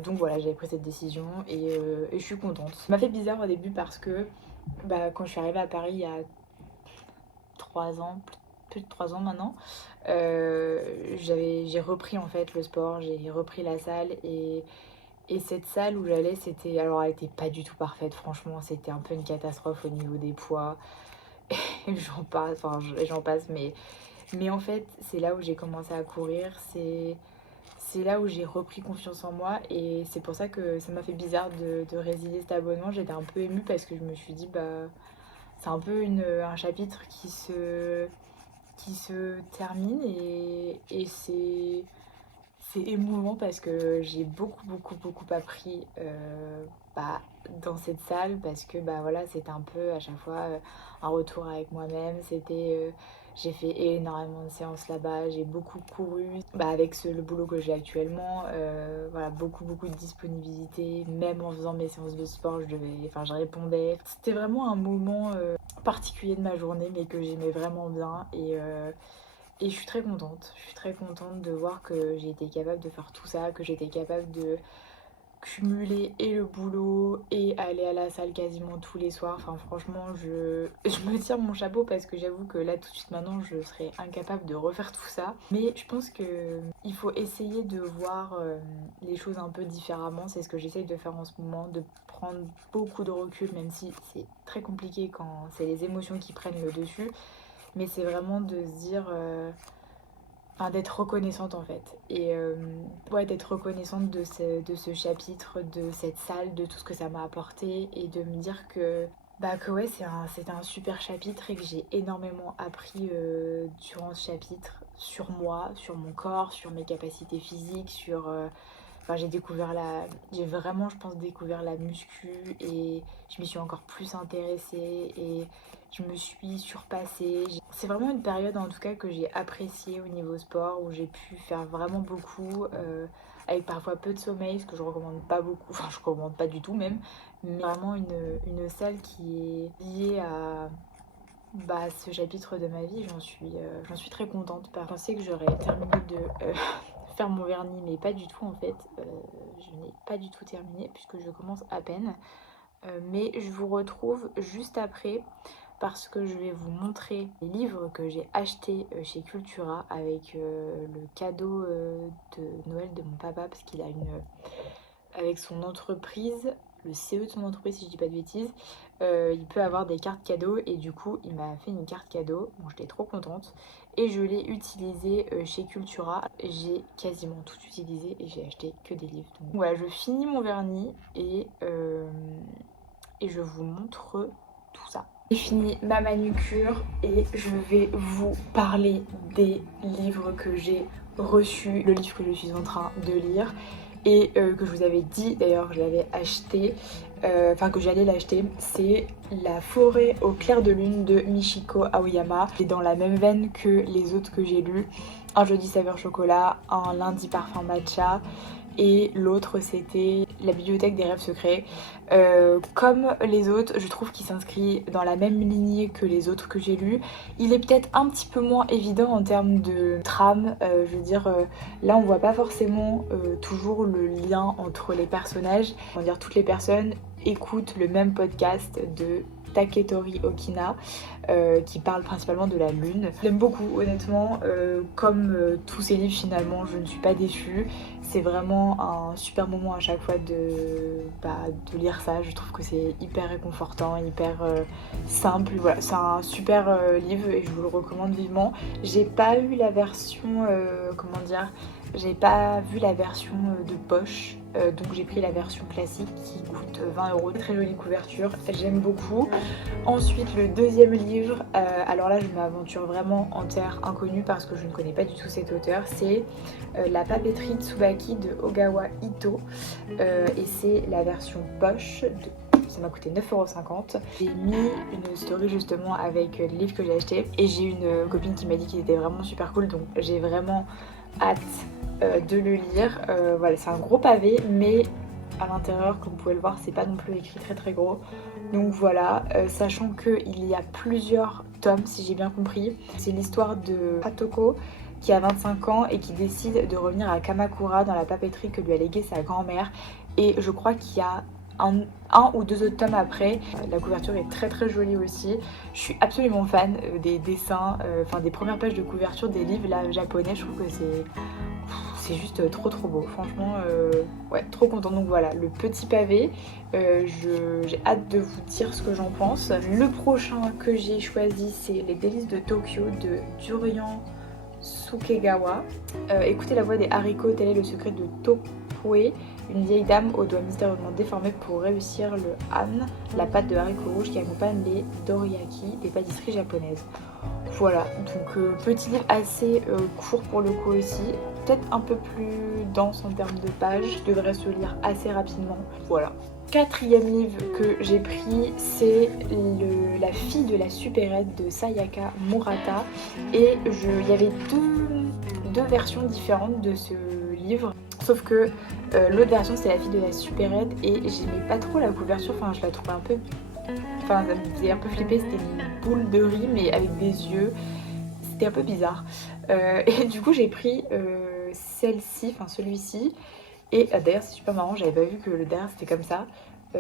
donc voilà, j'avais pris cette décision et je suis contente. Ça m'a fait bizarre au début parce que bah, quand je suis arrivée à Paris il y a 3 ans, plus de 3 ans maintenant, j'ai repris en fait le sport, j'ai repris la salle et cette salle où j'allais, c'était, alors elle était pas du tout parfaite, franchement, c'était un peu une catastrophe au niveau des poids. Et j'en passe, mais en fait, c'est là où j'ai commencé à courir, c'est là où j'ai repris confiance en moi et c'est pour ça que ça m'a fait bizarre de résilier cet abonnement. J'étais un peu émue parce que je me suis dit, bah, c'est un peu un chapitre qui se termine et c'est émouvant parce que j'ai beaucoup appris bah, dans cette salle parce que bah, voilà, c'était un peu à chaque fois un retour avec moi-même. J'ai fait énormément de séances là-bas, j'ai beaucoup couru bah, avec le boulot que j'ai actuellement. Voilà, beaucoup de disponibilité, même en faisant mes séances de sport, je répondais. C'était vraiment un moment particulier de ma journée mais que j'aimais vraiment bien et je suis très contente. Je suis très contente de voir que j'ai été capable de faire tout ça, que j'étais capable de cumuler et le boulot et aller à la salle quasiment tous les soirs. Enfin franchement, je me tire mon chapeau parce que j'avoue que là tout de suite maintenant je serais incapable de refaire tout ça. Mais je pense que il faut essayer de voir les choses un peu différemment. C'est ce que j'essaye de faire en ce moment, de prendre beaucoup de recul, même si c'est très compliqué quand c'est les émotions qui prennent le dessus. Mais c'est vraiment de se dire, enfin d'être reconnaissante en fait. Et ouais, d'être reconnaissante de ce chapitre, de cette salle, de tout ce que ça m'a apporté et de me dire que, bah, que ouais, c'était un super chapitre et que j'ai énormément appris durant ce chapitre sur moi, sur mon corps, sur mes capacités physiques, enfin, j'ai vraiment, je pense, découvert la muscu et je m'y suis encore plus intéressée et je me suis surpassée. C'est vraiment une période en tout cas que j'ai appréciée au niveau sport où j'ai pu faire vraiment beaucoup avec parfois peu de sommeil, ce que je recommande pas beaucoup, enfin je recommande pas du tout même, mais vraiment une salle qui est liée à bah, ce chapitre de ma vie, j'en suis très contente. Je pensais que j'aurais terminé de faire mon vernis, mais pas du tout en fait. Je n'ai pas du tout terminé puisque je commence à peine. Mais je vous retrouve juste après parce que je vais vous montrer les livres que j'ai achetés chez Cultura avec le cadeau de Noël de mon papa parce qu'il a avec son entreprise, le CE de son entreprise si je dis pas de bêtises, il peut avoir des cartes cadeaux et du coup il m'a fait une carte cadeau, bon j'étais trop contente et je l'ai utilisée chez Cultura, j'ai quasiment tout utilisé et j'ai acheté que des livres. Donc voilà, je finis mon vernis et je vous montre tout ça. J'ai fini ma manucure et je vais vous parler des livres que j'ai reçus, le livre que je suis en train de lire et que je vous avais dit d'ailleurs que je l'avais acheté, enfin que j'allais l'acheter, c'est La forêt au clair de lune de Michiko Aoyama. C'est dans la même veine que les autres que j'ai lus, un jeudi saveur chocolat, un lundi parfum matcha et l'autre c'était La bibliothèque des rêves secrets. Comme les autres, je trouve qu'il s'inscrit dans la même lignée que les autres que j'ai lus. Il est peut-être un petit peu moins évident en termes de trame, je veux dire, là on voit pas forcément toujours le lien entre les personnages. On va dire toutes les personnes écoutent le même podcast de Taketori Okina qui parle principalement de la lune. J'aime beaucoup honnêtement, comme tous ces livres finalement, je ne suis pas déçue. C'est vraiment un super moment à chaque fois de lire ça. Je trouve que c'est hyper réconfortant, hyper simple. Voilà, c'est un super livre et je vous le recommande vivement. J'ai pas eu la version, comment dire, j'ai pas vu la version de poche. Donc j'ai pris la version classique qui coûte 20 €. Très jolie couverture, j'aime beaucoup. Ensuite le deuxième livre, alors là je m'aventure vraiment en terre inconnue parce que je ne connais pas du tout cet auteur. C'est La papeterie Tsubaki de Ogawa Ito et c'est la version poche de Ça m'a coûté 9,50 €. J'ai mis une story justement avec les livres que j'ai achetés et j'ai une copine qui m'a dit qu'il était vraiment super cool, donc j'ai vraiment hâte de le lire. Voilà, c'est un gros pavé, mais à l'intérieur, comme vous pouvez le voir, c'est pas non plus écrit très gros. Donc voilà, sachant qu'il y a plusieurs tomes, si j'ai bien compris. C'est l'histoire de Hatoko qui a 25 ans et qui décide de revenir à Kamakura dans la papeterie que lui a léguée sa grand-mère. Et je crois qu'il y a un ou deux autres tomes après. La couverture est très jolie aussi. Je suis absolument fan des dessins, enfin des premières pages de couverture des livres là, japonais. Je trouve que c'est juste trop beau, franchement ouais, trop contente. Donc voilà, le petit pavé, j'ai hâte de vous dire ce que j'en pense. Le prochain que j'ai choisi, c'est Les délices de Tokyo de Durian Sukegawa. Écoutez la voix des haricots, tel est le secret de Topue, une vieille dame aux doigts mystérieusement déformés pour réussir le han, la pâte de haricots rouges qui accompagne les doriyaki des pâtisseries japonaises. Voilà, donc petit livre assez court pour le coup aussi, peut-être un peu plus dense en termes de pages, devrait se lire assez rapidement. Voilà. Quatrième livre que j'ai pris, c'est La fille de la supérette de Sayaka Murata. Et il y avait deux versions différentes de ce livre. Sauf que l'autre version c'est La fille de la supérette et j'aimais pas trop la couverture, enfin je la trouvais un peu... Enfin ça me faisait un peu flipper, c'était une boule de riz mais avec des yeux. C'était un peu bizarre. Et du coup j'ai pris celle-ci, enfin celui-ci. Et d'ailleurs c'est super marrant, j'avais pas vu que le derrière c'était comme ça.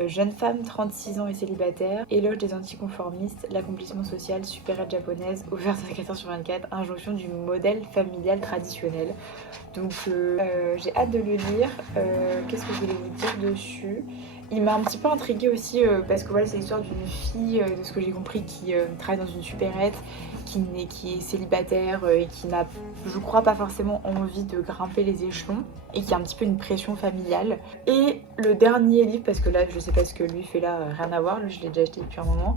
Jeune femme, 36 ans et célibataire, éloge des anticonformistes, l'accomplissement social, supérette japonaise, ouverte 24/24, injonction du modèle familial traditionnel. Donc j'ai hâte de le lire. Qu'est-ce que je voulais vous dire dessus? Il m'a un petit peu intriguée aussi parce que voilà, c'est l'histoire d'une fille, de ce que j'ai compris, qui travaille dans une supérette, qui est célibataire et qui n'a, je crois, pas forcément envie de grimper les échelons et qui a un petit peu une pression familiale. Et le dernier livre, parce que là je sais pas ce que lui fait là, rien à voir, lui je l'ai déjà acheté depuis un moment,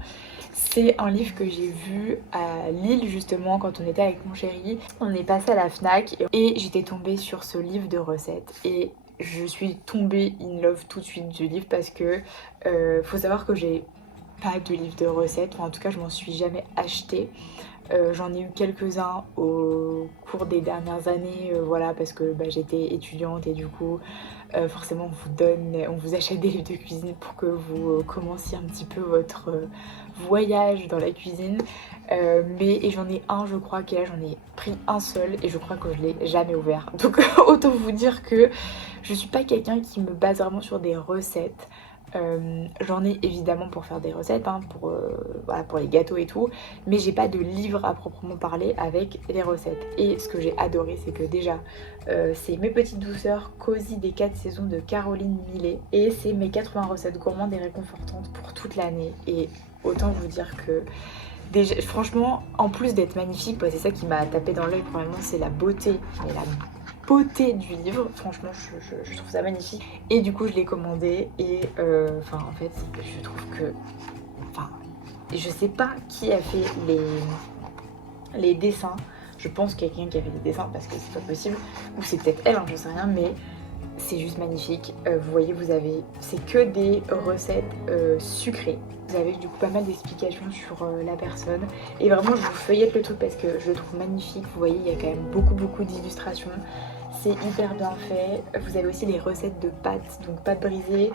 c'est un livre que j'ai vu à Lille justement quand on était avec mon chéri. On est passé à la Fnac et j'étais tombée sur ce livre de recettes et je suis tombée in love tout de suite du livre parce que faut savoir que j'ai pas de livre de recettes, enfin en tout cas je m'en suis jamais acheté. J'en ai eu quelques-uns au cours des dernières années, voilà, parce que j'étais étudiante et du coup forcément on vous achète des livres de cuisine pour que vous commenciez un petit peu votre voyage dans la cuisine. Et j'en ai un, je crois, que là j'en ai pris un seul et je crois que je l'ai jamais ouvert. Donc autant vous dire que je suis pas quelqu'un qui me base vraiment sur des recettes. J'en ai évidemment pour faire des recettes, hein, voilà, pour les gâteaux et tout, mais j'ai pas de livre à proprement parler avec les recettes. Et ce que j'ai adoré, c'est que déjà c'est Mes petites douceurs cosy des 4 saisons de Caroline Millet et c'est mes 80 recettes gourmandes et réconfortantes pour toute l'année. Et autant vous dire que déjà, franchement, en plus d'être magnifique, c'est ça qui m'a tapé dans l'œil probablement, c'est la beauté, mais la beauté du livre, franchement je trouve ça magnifique et du coup je l'ai commandé et en fait je trouve que, je sais pas qui a fait les dessins, je pense quelqu'un qui a fait les dessins parce que c'est pas possible, ou c'est peut-être elle, hein, j'en sais rien, mais c'est juste magnifique. Vous voyez, c'est que des recettes sucrées. Vous avez du coup pas mal d'explications sur la personne. Et vraiment, je vous feuillette le truc parce que je le trouve magnifique. Vous voyez, il y a quand même beaucoup d'illustrations. C'est hyper bien fait. Vous avez aussi les recettes de pâtes. Donc pâtes brisées,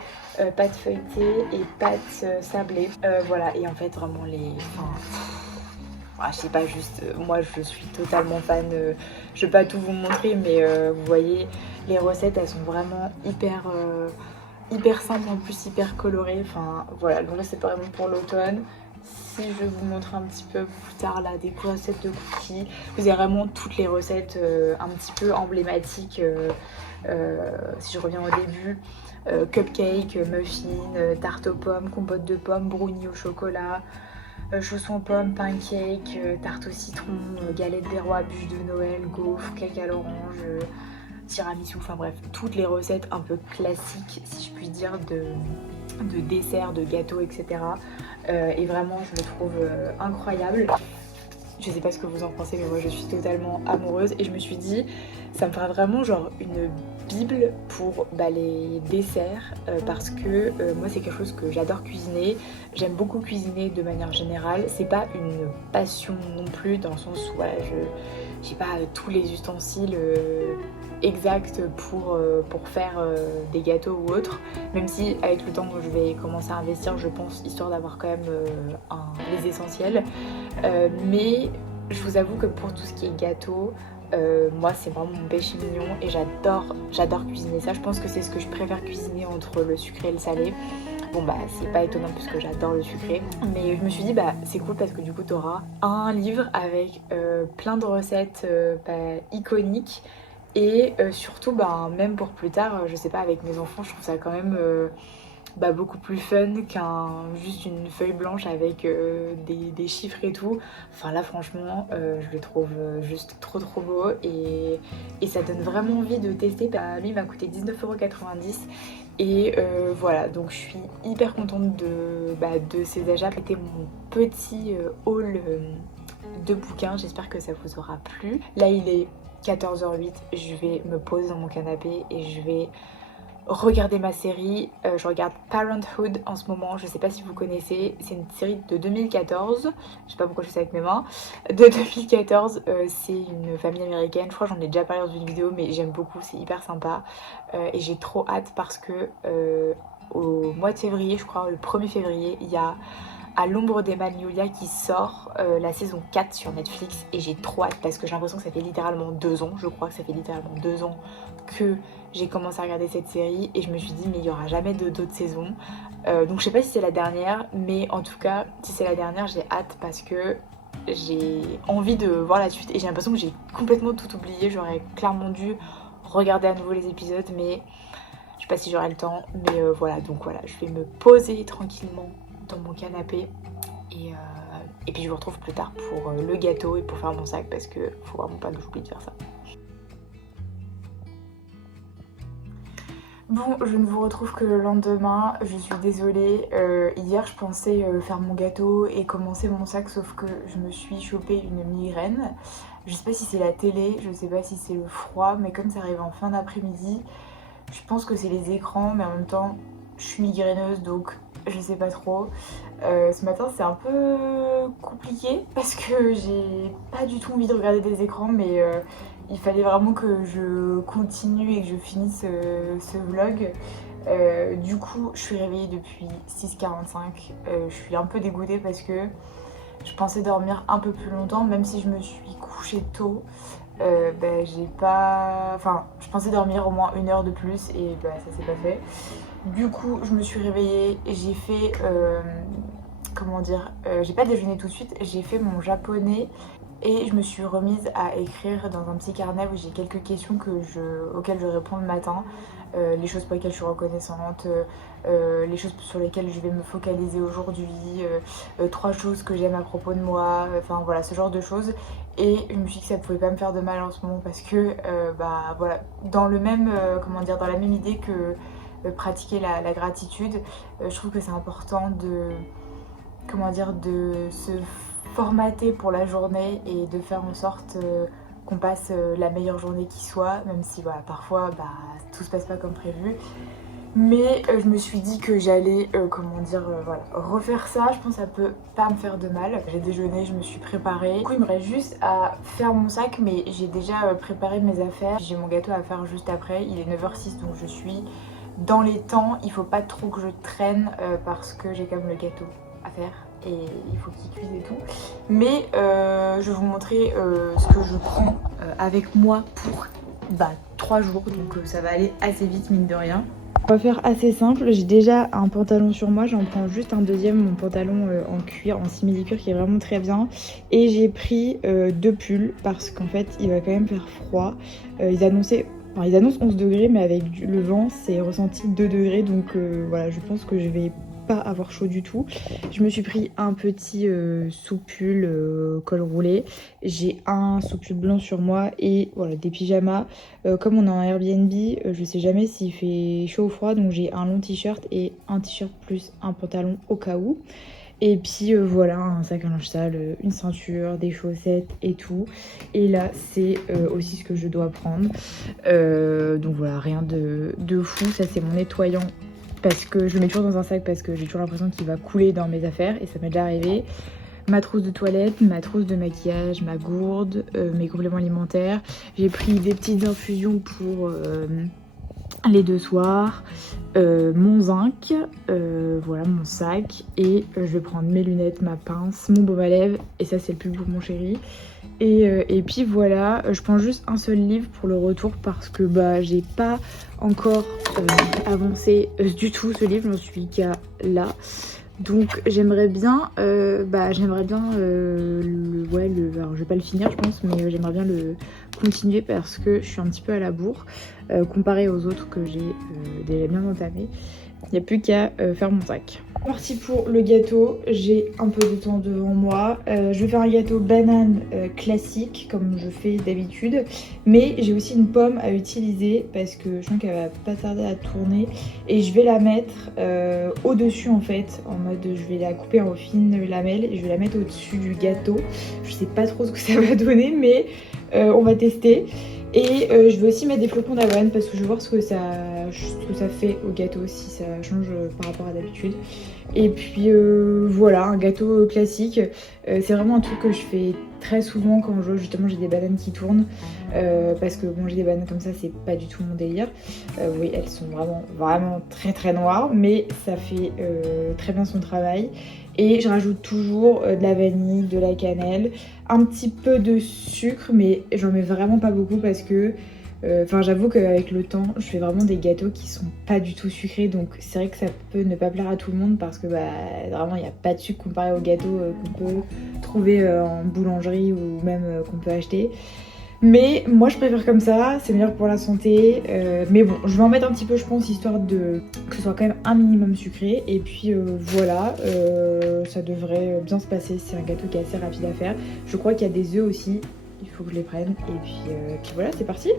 pâtes feuilletées et pâtes sablées. Voilà, et en fait, vraiment je sais pas, juste moi je suis totalement fan, je vais pas tout vous montrer mais vous voyez les recettes elles sont vraiment hyper simples, en plus hyper colorées, enfin voilà. Donc là c'est vraiment pour l'automne. Si je vous montre un petit peu plus tard là des recettes de cookies, vous avez vraiment toutes les recettes un petit peu emblématiques. Si je reviens au début, cupcake, muffin, tarte aux pommes, compote de pommes, brownie au chocolat, chaussons aux pommes, pancake, tarte au citron, galette des rois, bûche de Noël, gaufres, cake à l'orange, tiramisu, enfin bref, toutes les recettes un peu classiques, si je puis dire, de desserts, de gâteaux, etc. Et vraiment, je le trouve incroyable. Je sais pas ce que vous en pensez, mais moi je suis totalement amoureuse et je me suis dit, ça me fera vraiment genre une bible pour les desserts parce que moi c'est quelque chose que j'adore cuisiner. J'aime beaucoup cuisiner de manière générale. C'est pas une passion non plus dans le sens où voilà, j'ai pas tous les ustensiles exacts pour faire des gâteaux ou autres. Même si avec le temps je vais commencer à investir, je pense, histoire d'avoir quand même les essentiels. Mais je vous avoue que pour tout ce qui est gâteau, moi c'est vraiment mon péché mignon et j'adore cuisiner ça. Je pense que c'est ce que je préfère cuisiner entre le sucré et le salé. Bon c'est pas étonnant puisque j'adore le sucré. Mais je me suis dit c'est cool parce que du coup t'auras un livre avec plein de recettes iconiques. Et surtout même pour plus tard, je sais pas, avec mes enfants je trouve ça quand même beaucoup plus fun juste une feuille blanche avec des chiffres et tout. Enfin là franchement je le trouve juste trop beau et ça donne vraiment envie de tester. Lui il m'a coûté 19,90 € et voilà, donc je suis hyper contente de ces achats. C'était mon petit haul de bouquins, j'espère que ça vous aura plu. Là il est 14h08, je vais me poser dans mon canapé et je vais regarder ma série. Je regarde Parenthood en ce moment, je sais pas si vous connaissez, c'est une série de 2014, je sais pas pourquoi je fais ça avec mes mains, de 2014, c'est une famille américaine, je crois que j'en ai déjà parlé dans une vidéo mais j'aime beaucoup, c'est hyper sympa et j'ai trop hâte parce que au mois de février, je crois le 1er février, il y a À l'ombre des Magnolias qui sort la saison 4 sur Netflix et j'ai trop hâte parce que j'ai l'impression que ça fait littéralement 2 ans, je crois que ça fait littéralement 2 ans que j'ai commencé à regarder cette série et je me suis dit mais il n'y aura jamais d'autres saisons. Donc je sais pas si c'est la dernière, mais en tout cas si c'est la dernière j'ai hâte parce que j'ai envie de voir la suite et j'ai l'impression que j'ai complètement tout oublié. J'aurais clairement dû regarder à nouveau les épisodes mais je sais pas si j'aurai le temps. Mais voilà, donc voilà, je vais me poser tranquillement dans mon canapé et puis je vous retrouve plus tard pour le gâteau et pour faire mon sac parce que faut vraiment pas que j'oublie de faire ça. Bon, je ne vous retrouve que le lendemain, je suis désolée. Hier je pensais faire mon gâteau et commencer mon sac sauf que je me suis chopé une migraine. Je sais pas si c'est la télé, je sais pas si c'est le froid, mais comme ça arrive en fin d'après-midi, je pense que c'est les écrans, mais en même temps je suis migraineuse donc je sais pas trop. Ce matin c'est un peu compliqué parce que j'ai pas du tout envie de regarder des écrans mais il fallait vraiment que je continue et que je finisse ce vlog. Du coup je suis réveillée depuis 6h45. Je suis un peu dégoûtée parce que je pensais dormir un peu plus longtemps même si je me suis couchée tôt. J'ai pas... Enfin, je pensais dormir au moins 1 heure de plus et ça s'est pas fait. Du coup, je me suis réveillée et j'ai fait... comment dire, j'ai pas déjeuné tout de suite, j'ai fait mon japonais et je me suis remise à écrire dans un petit carnet où j'ai quelques questions auxquelles je réponds le matin. Les choses pour lesquelles je suis reconnaissante, les choses sur lesquelles je vais me focaliser aujourd'hui, 3 choses que j'aime à propos de moi, enfin voilà, ce genre de choses. Et je me suis dit que ça pouvait pas me faire de mal en ce moment parce que voilà, dans le même, dans la même idée que pratiquer la gratitude, je trouve que c'est important de se formater pour la journée et de faire en sorte qu'on passe la meilleure journée qui soit, même si voilà, parfois tout se passe pas comme prévu. Mais je me suis dit que j'allais refaire ça. Je pense que ça peut pas me faire de mal. J'ai déjeuné, je me suis préparée. Du coup il me reste juste à faire mon sac, mais j'ai déjà préparé mes affaires. J'ai mon gâteau à faire juste après. Il est 9h06 donc je suis dans les temps. Il faut pas trop que je traîne parce que j'ai quand même le gâteau à faire et il faut qu'il cuise et tout. Mais je vais vous montrer ce que je prends avec moi pour 3 jours. Donc ça va aller assez vite mine de rien. On va faire assez simple, j'ai déjà un pantalon sur moi, j'en prends juste un deuxième, mon pantalon en cuir, en simili-cuir qui est vraiment très bien. Et j'ai pris 2 pulls parce qu'en fait il va quand même faire froid. Ils annoncent 11 degrés mais avec le vent c'est ressenti 2 degrés donc voilà, je pense que je vais pas avoir chaud du tout. Je me suis pris un petit sous-pull col roulé. J'ai un sous-pull blanc sur moi et voilà des pyjamas. Comme on est en Airbnb, je sais jamais s'il fait chaud ou froid donc j'ai un long t-shirt et un t-shirt plus un pantalon au cas où. Et puis voilà, un sac à linge sale, une ceinture, des chaussettes et tout. Et là, c'est aussi ce que je dois prendre. Donc voilà, rien de fou. Ça, c'est mon nettoyant parce que je le mets toujours dans un sac parce que j'ai toujours l'impression qu'il va couler dans mes affaires et ça m'est déjà arrivé. Ma trousse de toilette, ma trousse de maquillage, ma gourde, mes compléments alimentaires. J'ai pris des petites infusions pour les 2 soirs, mon zinc, voilà mon sac et je vais prendre mes lunettes, ma pince, mon baume à lèvres et ça c'est le plus pour mon chéri. Et puis voilà, je prends juste un seul livre pour le retour parce que bah j'ai pas encore avancé du tout ce livre, j'en suis qu'à là. Donc j'aimerais bien, alors je vais pas le finir je pense, mais j'aimerais bien le continuer parce que je suis un petit peu à la bourre comparé aux autres que j'ai déjà bien entamé. Il n'y a plus qu'à faire mon sac. Parti pour le gâteau, j'ai un peu de temps devant moi. Je vais faire un gâteau banane classique comme je fais d'habitude. Mais j'ai aussi une pomme à utiliser parce que je sens qu'elle va pas tarder à tourner. Et je vais la mettre au-dessus en fait. En mode je vais la couper en fines lamelles et je vais la mettre au-dessus du gâteau. Je sais pas trop ce que ça va donner mais on va tester. Et je vais aussi mettre des flocons d'avoine parce que je veux voir ce que ça fait au gâteau, si ça change par rapport à d'habitude. Et puis voilà, un gâteau classique. C'est vraiment un truc que je fais très souvent quand justement j'ai des bananes qui tournent. Parce que manger des bananes comme ça, c'est pas du tout mon délire. Oui, elles sont vraiment très très noires, mais ça fait très bien son travail. Et je rajoute toujours de la vanille, de la cannelle, un petit peu de sucre, mais j'en mets vraiment pas beaucoup parce que j'avoue qu'avec le temps, je fais vraiment des gâteaux qui sont pas du tout sucrés, donc c'est vrai que ça peut ne pas plaire à tout le monde parce que vraiment il n'y a pas de sucre comparé aux gâteaux qu'on peut trouver en boulangerie ou même qu'on peut acheter. Mais moi je préfère comme ça, c'est meilleur pour la santé. Mais bon, je vais en mettre un petit peu je pense, histoire que ce soit quand même un minimum sucré. Et puis voilà, ça devrait bien se passer, c'est un gâteau qui est assez rapide à faire. Je crois qu'il y a des œufs aussi, il faut que je les prenne. Et puis voilà, c'est parti.